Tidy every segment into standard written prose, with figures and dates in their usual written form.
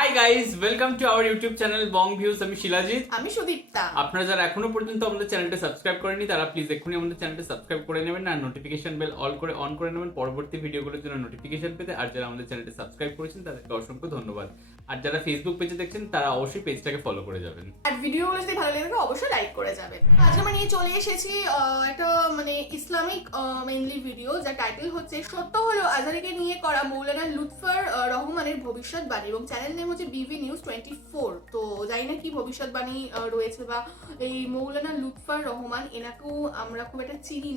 Hi guys, welcome to our YouTube channel Bong views. আমি শিলাজিৎ। আমি সুদীপ্তা। আপনারা যারা এখনো পর্যন্ত আমাদের চ্যানেলটা সাবস্ক্রাইব করেনি তারা প্লিজ এক্ষুনি আমাদের চ্যানেলটা সাবস্ক্রাইব করে নেবেন আর নোটিফিকেশন বেল অন করে নেবেন পরবর্তী ভিডিওগুলোর জন্য নোটিফিকেশন পেতে। আর যারা আমাদের চ্যানেলটা সাবস্ক্রাইব করেছেন তাদেরকে অসংখ্য ধন্যবাদ। আর যারা ফেসবুক পেজে দেখছেন তারা অবশ্যই পেজটাকে ফলো করে যাবেন আর ভিডিওগুলো যদি ভালো লাগে থাকে অবশ্যই লাইক করে যাবেন। আজকে আমরা নিয়ে চলে এসেছি একটা ইসলামিক মেইনলি ভিডিও, যার টাইটেল হচ্ছে সত্য হলো আজহারিকে নিয়ে করা মৌলানা লুৎফর রহমানের ভবিষ্যৎবাণী, এবং চ্যানেল নেম হচ্ছে বিভি নিউজ 24। তো জানি না কি ভবিষ্যৎবাণী রয়েছে, বা এই মৌলানা লুৎফর রহমান এনাকেও আমরা খুব একটা চিনি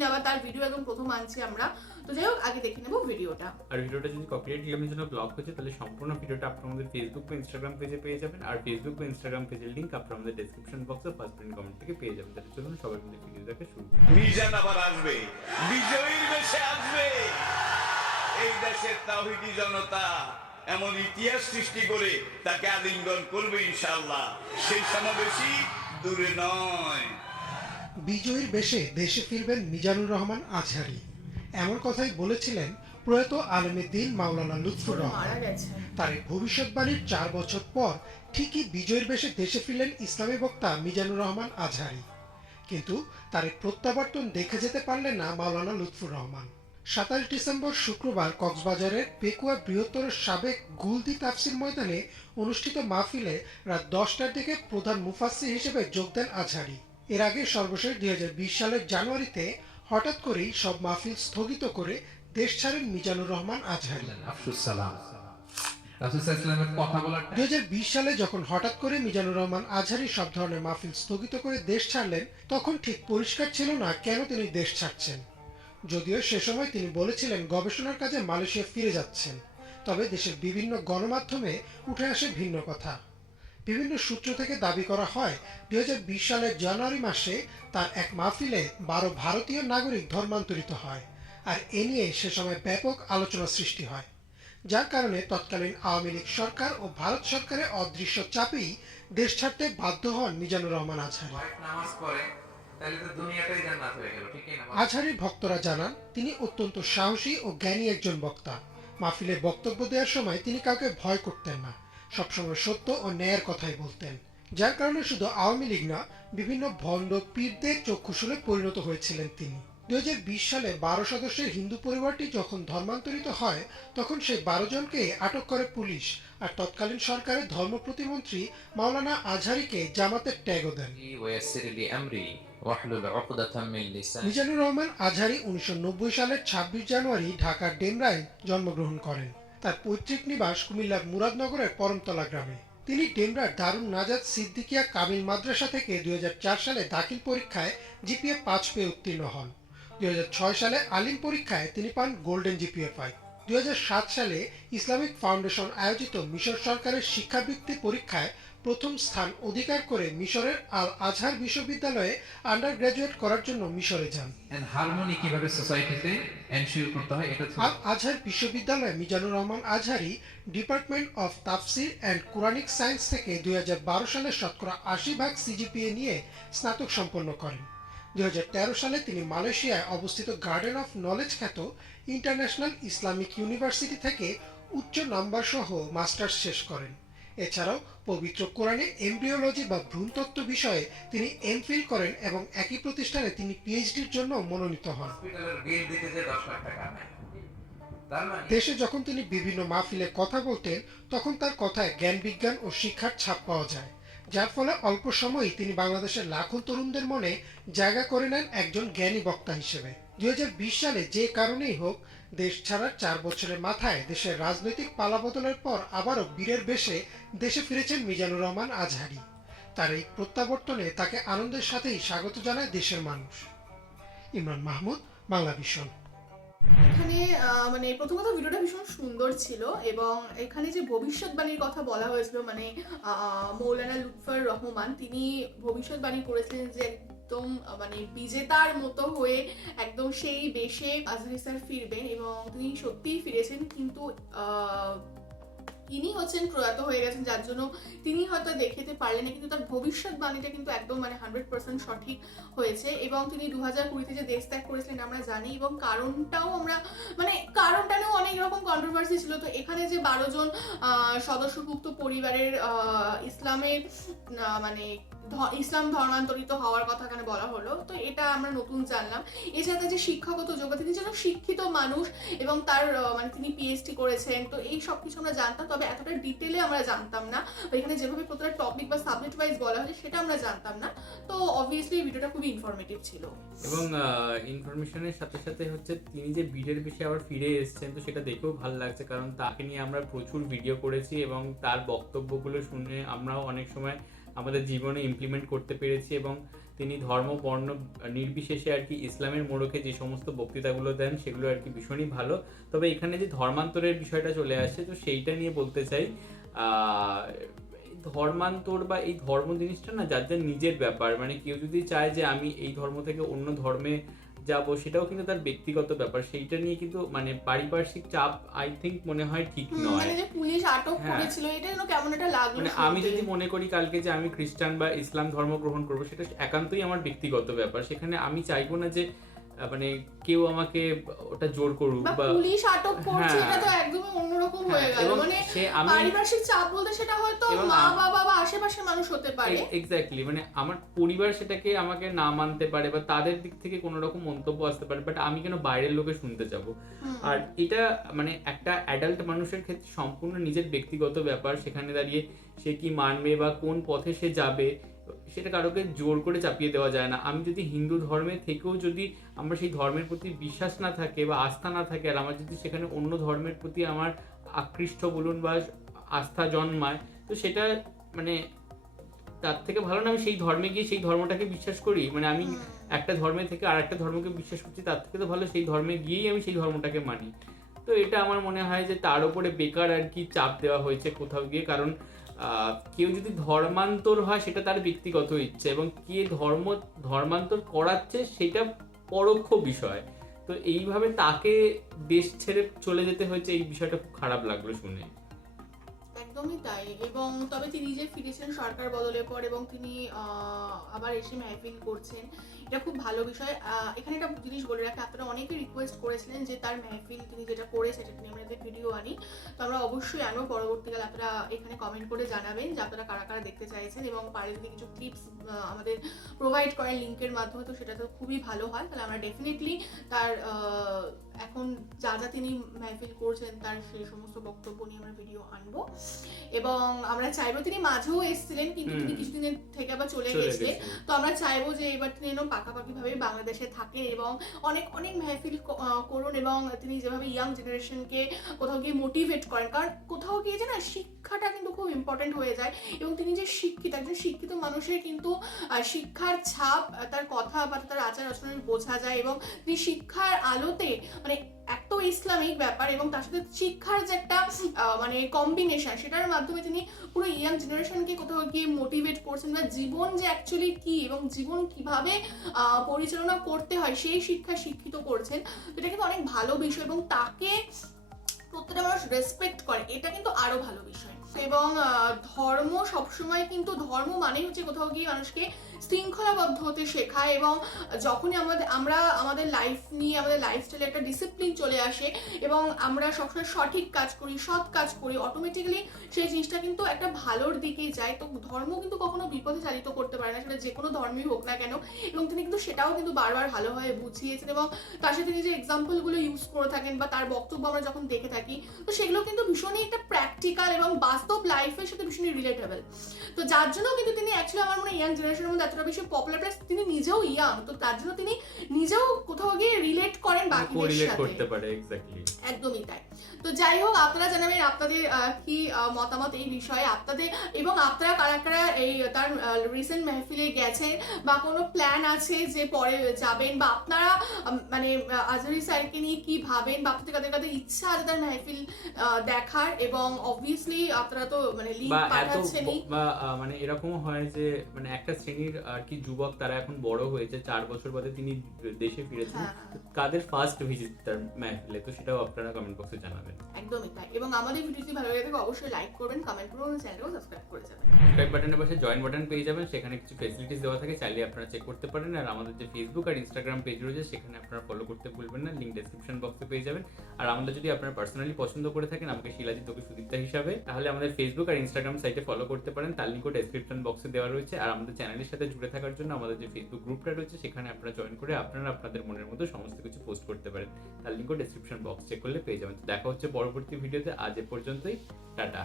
না বা তার ভিডিও একদম প্রথম আনছি আমরা। তো যাই হোক, আগে দেখে নেবো ভিডিওটা। আর ভিডিওটা যদি কপিরাইট ক্লেমের জন্য ব্লক হচ্ছে তাহলে সম্পূর্ণ ভিডিওটা আপনারা আমাদের ফেসবুক বা ইনস্টাগ্রাম পেজে পেয়ে যাবেন। আর ফেসবুক বা ইনস্টাগ্রাম পেজের লিংক আপনারা আমাদের ডেসক্রিপশন বক্সে ফার্স্ট পিন কমেন্ট থেকে পেয়ে যাবেন। তাহলে চলুন সবাই মিলে ভিডিওটাকে শুরু করি। মিজান আবার আসবে, বিজয়ীর বেশে আসবে। এই দেশের তাওহীদি জনতা এমন ইতিহাস সৃষ্টি করে তাকে আলিঙ্গন করবে ইনশাআল্লাহ। সেই সমাবেশই দূরে নয়। বিজয়ীর বেশে দেশে ফিরবেন মিজানুর রহমান আজহারী, এমন কথাই বলেছিলেন প্রয়াত আলেমে দ্বীন মাওলানা লুৎফর মারা রহমান। গেছে। তার এই ভবিষ্যৎবাণীর 4 বছর পর ঠিকই বিজয়ের বেশে দেশে ফিরলেন ইসলামী বক্তা মিজানুর রহমান আজহারী। কিন্তু তার এই প্রত্যাবর্তন দেখে যেতে পারলেন না মাওলানা লুৎফর রহমান। 27 ডিসেম্বর শুক্রবার কক্সবাজারের পেকুয়া বৃহত্তর সাবেক গুলদি তাফসির ময়দানে অনুষ্ঠিত মাহফিলে রাত 10টার দিকে প্রধান মুফাসসির হিসেবে যোগ দেন আজহারী। এর আগে সর্বশেষ 2020 সালের জানুয়ারিতে হঠাৎ করেই সব মাহফিল স্থগিত করে দেশ ছাড়েন মিজানুর রহমান আজহারী। 2020 সালে যখন হঠাৎ করে মিজানুর রহমান আজহারী সব ধরনের মাহফিল স্থগিত করে দেশ ছাড়লেন, তখন ঠিক পরিষ্কার ছিল না কেন তিনি দেশ ছাড়ছেন। যদিও সে সময় তিনি বলেছিলেন গবেষণার কাজে মালয়েশিয়া ফিরে যাচ্ছেন, তবে দেশের বিভিন্ন গণমাধ্যমে উঠে আসে ভিন্ন কথা। বিভিন্ন সূত্র থেকে দাবি করা হয় 2020 সালের জানুয়ারি মাসে তার এক মাহফিলে 12 ভারতীয় নাগরিক ধর্মান্তরিত হয়, আর এ নিয়ে সে সময় ব্যাপক আলোচনা সৃষ্টি হয়, যার কারণে তৎকালীন আওয়ামী লীগ সরকার ও ভারত সরকারের অদৃশ্য চাপেই দেশ ছাড়তে বাধ্য হন মিজানুর রহমান আজহারী। আজহারীর ভক্তরা জানান তিনি অত্যন্ত সাহসী ও জ্ঞানী একজন বক্তা। মাহফিলে বক্তব্য দেওয়ার সময় তিনি কাউকে ভয় করতেন না, সবসময় সত্য ও ন্যায়ের কথাই বলতেন, যার কারণে শুধু আওয়ামী লীগ না, বিভিন্ন ভণ্ড পীরদের চক্ষুশূলে পরিণত হয়েছিলেন তিনি। 2020 সালে 12 সদস্যের হিন্দু পরিবারটি যখন ধর্মান্তরিত হয়, তখন সেই 12 জনকে আটক করে পুলিশ, আর তৎকালীন সরকারের ধর্ম প্রতিমন্ত্রী মাওলানা আজহারীকে জামাতের ট্যাগও দেন। মিজানুর রহমান আজহারী 1990 সালের 26 জানুয়ারি ঢাকার ডেমরায় জন্মগ্রহণ করেন। তার পৈতৃক নিবাস কুমিল্লার মুরাদনগরের পরমতলা গ্রামে। তিনি ডেমরার দারুন নাজাত সিদ্দিকিয়া কামিল মাদ্রাসা থেকে 2004 সালে দাখিল পরীক্ষায় জিপিএ 5 পেয়ে উত্তীর্ণ হন। 2006 সালে আলিম পরীক্ষায় তিনি পান গোল্ডেন জিপিএ 5। 2007 সালে ইসলামিক ফাউন্ডেশন আয়োজিত মিশর সরকারের শিক্ষাবৃত্তি পরীক্ষায় প্রথম স্থান অধিকার করে মিশরের আল আজহার বিশ্ববিদ্যালয়ে আন্ডার গ্রাজুয়েট করার জন্য মিশরে যান। আল আজহার বিশ্ববিদ্যালয়ে মিজানুর রহমান আজহারী ডিপার্টমেন্ট অফ তাফসির অ্যান্ড কোরআনিক সায়েন্স থেকে 2012 সালে শতকরা 80% সিজিপিএ নিয়ে স্নাতক সম্পন্ন করেন। 2013 সালে তিনি মালয়েশিয়ায় অবস্থিত গার্ডেন অফ নলেজ খ্যাত ইন্টারন্যাশনাল ইসলামিক ইউনিভার্সিটি থেকে উচ্চ নাম্বার সহ মাস্টার্স শেষ করেন। এছাড়াও পবিত্র কোরআনে এমব্রিওলজি বা ভ্রূণতত্ত্ব বিষয়ে তিনি এমফিল করেন এবং একই প্রতিষ্ঠানে তিনি পিএইচডির জন্য মনোনীত হন। দেশে যখন তিনি বিভিন্ন মাহফিলে কথা বলতেন, তখন তার কথায় জ্ঞান বিজ্ঞান ও শিক্ষার ছাপ পাওয়া যায়, যার ফলে অল্প সময়েই তিনি বাংলাদেশের লাখো তরুণদের মনে জায়গা করে নেন একজন জ্ঞানী বক্তা হিসেবে। 2020 সালে যে কারণেই হোক, দেশ ছাড়ার 4 বছরের মাথায় দেশের রাজনৈতিক পালাবদলের পর আবারও বীরের বেশে দেশে ফিরেছেন মিজানুর রহমান আজহারী। তার এই প্রত্যাবর্তনে তাকে আনন্দের সাথেই স্বাগত জানায় দেশের মানুষ। ইমরান মাহমুদ, বাংলা ভিশন। এখানে প্রথমত ভিডিওটা ভীষণ সুন্দর ছিল, এবং এখানে যে ভবিষ্যৎবাণীর কথা বলা হয়েছিল, মৌলানা লুৎফর রহমান তিনি ভবিষ্যৎবাণী করেছিলেন যে একদম বিজেতার মতো হয়ে একদম সেই বেশে আজহারী স্যার ফিরবেন, এবং তিনি সত্যিই ফিরেছেন। কিন্তু ইনি হচ্ছেন প্রয়াত হয়ে গেছেন, যার জন্য তিনি হয়তো দেখাতে পারলেন না, কিন্তু তার ভবিষ্যৎবাণীটা কিন্তু একদম মানে 100% সঠিক হয়েছে। এবং তিনি 2020-তে যে দেশ ত্যাগ করেছিলেন আমরা জানি, এবং কারণটাও আমরা মানে কারণটা নিয়েও অনেক রকম কন্ট্রোভার্সি ছিল। তো এখানে যে 12 জন সদস্যভুক্ত পরিবারের ইসলামের মানে ইসলাম ধর্মান্তরিত হওয়ার কথা এখানে বলা হলো, তো এটা আমরা নতুন জানলাম। এছাড়া যে শিক্ষাগত যোগ্যতা, তিনি যেন শিক্ষিত মানুষ এবং তার মানে তিনি পিএইচডি করেছেন, তো এই সব কিছু আমরা জানতাম, তবে এতটা ডিটেলে আমরা জানতাম না। এখানে যেভাবে প্রতিটা টপিক বা সাবজেক্ট ওয়াইজ বলা হয়েছে সেটা আমরা জানতাম না। তো অবভিয়াসলি ভিডিওটা খুবই ইনফরমেটিভ ছিল। এবং ইনফরমেশনের সাথে সাথে হচ্ছে তিনি যে বিডের বিষয়ে আবার ফিরে এসেছেন, তো সেটা দেখেও ভালো লাগছে, কারণ তাকে নিয়ে আমরা প্রচুর ভিডিও করেছি এবং তার বক্তব্যগুলো শুনে আমরাও অনেক সময় আমাদের জীবনে ইমপ্লিমেন্ট করতে পেরেছি। এবং তিনি ধর্ম বর্ণ নির্বিশেষে আর কি ইসলামের মোড়কে যে সমস্ত বক্তৃতাগুলো দেন সেগুলো আর কি ভীষণই ভালো। তবে এখানে যে ধর্মান্তরের বিষয়টা চলে আসছে, তো সেইটা নিয়ে বলতে চাই, ধর্মান্তর বা এই ধর্ম জিনিসটা না যার যার নিজের ব্যাপার। মানে কেউ যদি চায় যে আমি এই ধর্ম থেকে অন্য ধর্মে যাব, সেটাও কিন্তু তার ব্যক্তিগত ব্যাপার। সেইটা নিয়ে কিন্তু মানে পারিপার্শ্বিক চাপ আই থিঙ্ক মনে হয় ঠিক নয়। মানে যে পুলিশ আটক করেছিল এটা যেন কেমন একটা লাগলো। মানে আমি যদি মনে করি কালকে যে আমি খ্রিস্টান বা ইসলাম ধর্ম গ্রহণ করবো, সেটা একান্তই আমার ব্যক্তিগত ব্যাপার। সেখানে আমি চাইবো না যে মানে কেউ আমাকে ওটা জোর করুক বা পুলিশ আটক করছে, এটা তো একদমই অন্যরকম হয়ে গেল। মানে পারিপার্শ্বিক চাপ বলতে সেটা হয়তো মা বাবা বা আশেপাশের মানুষ হতে পারে। এক্স্যাক্টলি, মানে আমার পরিবার সেটাকে আমাকে না মানতে পারে বা তাদের দিক থেকে কোনো রকম মন্তব্য আসতে পারে, বাট আমি কেন বাইরের লোকে শুনতে যাব? আর এটা মানে একটা অ্যাডাল্ট মানুষের ক্ষেত্রে সম্পূর্ণ নিজের ব্যক্তিগত ব্যাপার। সেখানে দাঁড়িয়ে সে কি মানবে বা কোন পথে সে যাবে সেটা কারোকে জোর করে চাপিয়ে দেওয়া যায় না। আমি যদি হিন্দু ধর্মে থেকেও যদি আমার সেই ধর্মের প্রতি বিশ্বাস না থাকে বা আস্থা না থাকে, আর আমার যদি সেখানে অন্য ধর্মের প্রতি আমার আকৃষ্ট বলুন বা আস্থা জন্মায়, তো সেটা মানে তার থেকে ভালো না আমি সেই ধর্মে গিয়ে সেই ধর্মটাকে বিশ্বাস করি। মানে আমি একটা ধর্মে থেকে আর একটা ধর্মকে বিশ্বাস করছি, তার থেকে তো ভালো সেই ধর্মে গিয়েই আমি সেই ধর্মটাকে মানি। তো এটা আমার মনে হয় যে তার উপরে বেকার আর কি চাপ দেওয়া হয়েছে কোথাও গিয়ে। কারণ কেউ যদি ধর্মান্তর হয় সেটা তার ব্যক্তিগত ইচ্ছে, এবং কে ধর্মান্তর করাচ্ছে সেটা পরোক্ষ বিষয়। তো এইভাবে তাকে দেশ ছেড়ে চলে যেতে হয়েছে, এই বিষয়টা খুব খারাপ লাগলো শুনে। একদমই তাই। এবং তবে তিনি যে ফিরেছেন সরকার বদলের পর এবং তিনি আবার এসে মেহফিল করছেন, এটা খুব ভালো বিষয়। এখানে একটা জিনিস বলে রাখি, আপনারা অনেকে রিকোয়েস্ট করেছিলেন যে তার মেহফিল তিনি যেটা করে সেটা নিয়ে আমরা ভিডিও আনি, তো আমরা অবশ্যই আনবো। পরবর্তীকালে আপনারা এখানে কমেন্ট করে জানাবেন যে আপনারা কারা কারা দেখতে চাইছেন, এবং পারে যদি কিছু টিপস আমাদের প্রোভাইড করেন লিঙ্কের মাধ্যমে, তো সেটা তো খুবই ভালো হয়। তাহলে আমরা ডেফিনেটলি তার এখন যা যা তিনি মেহফিল করছেন তার সেই সমস্ত বক্তব্য নিয়ে আমরা ভিডিও আনবো। এবং আমরা চাইবো, তিনি মাঝেও এসেছিলেন কিন্তু তিনি কিছুদিনের থেকে আবার চলে গেছিলেন, তো আমরা চাইবো যে এবার তিনি যেন পাকাপাকি ভাবে বাংলাদেশে থাকেন এবং অনেক অনেক মেহফিল করুন, এবং তিনি যেভাবে ইয়াং জেনারেশনকে কোথাও গিয়ে মোটিভেট করেন। কারণ কোথাও গিয়ে যে না শিক্ষাটা কিন্তু খুব ইম্পর্টেন্ট হয়ে যায়, এবং তিনি যে শিক্ষিত, একজন শিক্ষিত মানুষের কিন্তু শিক্ষার ছাপ তার কথাবার্তা তার আচার আচরণে বোঝা যায়, এবং তিনি শিক্ষার আলোতে মানে এক তো ইসলামিক ব্যাপার এবং তার সাথে শিক্ষার যে একটা মানে কম্বিনেশন, সেটার মাধ্যমে তিনি পুরো ইয়াং জেনারেশনকে কোথাও গিয়ে মোটিভেট করছেন, বা জীবন যে অ্যাকচুয়ালি কি এবং জীবন কিভাবে পরিচালনা করতে হয় সেই শিক্ষা শিক্ষিত করছেন। তো এটা কিন্তু অনেক ভালো বিষয়, এবং তাকে প্রত্যেকটা মানুষ রেসপেক্ট করে, এটা কিন্তু আরো ভালো বিষয়। এবং ধর্ম সবসময় কিন্তু ধর্ম মানে হচ্ছে কোথাও গিয়ে মানুষকে শৃঙ্খলাবদ্ধ হতে শেখায়, এবং যখনই আমরা আমাদের লাইফ নিয়ে আমাদের লাইফস্টাইলে একটা ডিসিপ্লিন চলে আসে এবং আমরা সবসময় সঠিক কাজ করি, সৎ কাজ করি, অটোমেটিক্যালি সেই জিনিসটা কিন্তু একটা ভালোর দিকেই যায়। তো ধর্ম কিন্তু কখনো বিপথে চালিত করতে পারে না, সেটা যে কোনো ধর্মই হোক না কেন। এবং তিনি কিন্তু সেটাও কিন্তু বারবার ভালোভাবে বুঝিয়েছেন, এবং তার সাথে তিনি যে এক্সাম্পলগুলো ইউজ করে থাকেন বা তার বক্তব্য আমরা যখন দেখে থাকি, তো সেগুলো কিন্তু ভীষণই একটা প্র্যাকটিক্যাল এবং বাস্তব লাইফের সাথে ভীষণই রিলেটেবল। তো যার জন্য কিন্তু তিনি অ্যাকচুয়ালি আমার মনে হয় ইয়াং জেনারেশনের মধ্যে এতটা বেশি পপুলার, প্লাস তিনি নিজেও ইয়াং, তো তার জন্য তিনি নিজেও কোথাও গিয়ে রিলেট করেন বাকিদের সাথে, করতে পারে। এক্স্যাক্টলি, একদমই তাই। তো যাই হোক, আপনারা জানাবেন আপনাদের কি মতামত এই বিষয়ে, আপনাদের এবং আপনারা কারা কারা এই তার রিসেন্ট মেহফিলে গেছেন বা কোনো প্ল্যান আছে যে পরে যাবেন, বা আপনারা মানে আজহারি স্যারকে নিয়ে কি ভাবেন, বা আপনাদের কাদের কাদের ইচ্ছা আছে তার মেহফিল দেখার। এবং অবভিয়াসলি তারা তো মানে লিঙ্ক বা এত পাঠাচ্ছেনই। বা মানে এরকমও হয় যে মানে একটা শ্রেণীর আর কি যুবক, তারা এখন বড় হয়েছে, 4 বছর বাদে তিনি দেশে ফিরেছেন, হ্যাঁ। তো কাদের ফার্স্ট ভিজিট তার মেহফিলে, তো সেটাও আপনারা কমেন্ট বক্সে জানাবেন। একদমই তাই। এবং আমাদের ভিডিওটি ভালো লাগে থাকে অবশ্যই লাইক করবেন, কমেন্ট করবেন, চ্যানেলটাও সাবস্ক্রাইব করে যাবেন। সাবস্ক্রাইব বাটনের পাশে জয়েন বাটন পেয়ে যাবেন, সেখানে কিছু ফেসিলিটিস দেওয়া থাকে, চাইলে আপনারা চেক করতে পারেন। আর আমাদের যে ফেসবুক আর ইনস্টাগ্রাম পেজ রয়েছে সেখানে আপনারা ফলো করতে ভুলবেন না, লিঙ্ক ডেসক্রিপশন বক্সে পেয়ে যাবেন। আর আমাদের যদি আপনারা পার্সোনালি পছন্দ করে থাকেন আমাকে শিলাজিৎ ওকে সুদীপ্তা হিসাবে, তাহলে আমাদের ফেসবুক আর ইনস্টাগ্রাম সাইটে ফলো করতে পারেন, তার লিঙ্কও ডেসক্রিপশন বক্সে দেওয়া রয়েছে। আর আমাদের চ্যানেলের সাথে জুড়ে থাকার জন্য আমাদের যে ফেসবুক গ্রুপটা রয়েছে সেখানে আপনারা জয়েন করে আপনারা আপনাদের মনের মতো সমস্ত কিছু পোস্ট করতে পারেন, তার লিঙ্কও ডেসক্রিপশন বক্স চেক করলে পেয়ে যাবেন। তো দেখা হচ্ছে পরবর্তী ভিডিওতে, আজ এ পর্যন্তই, টাটা।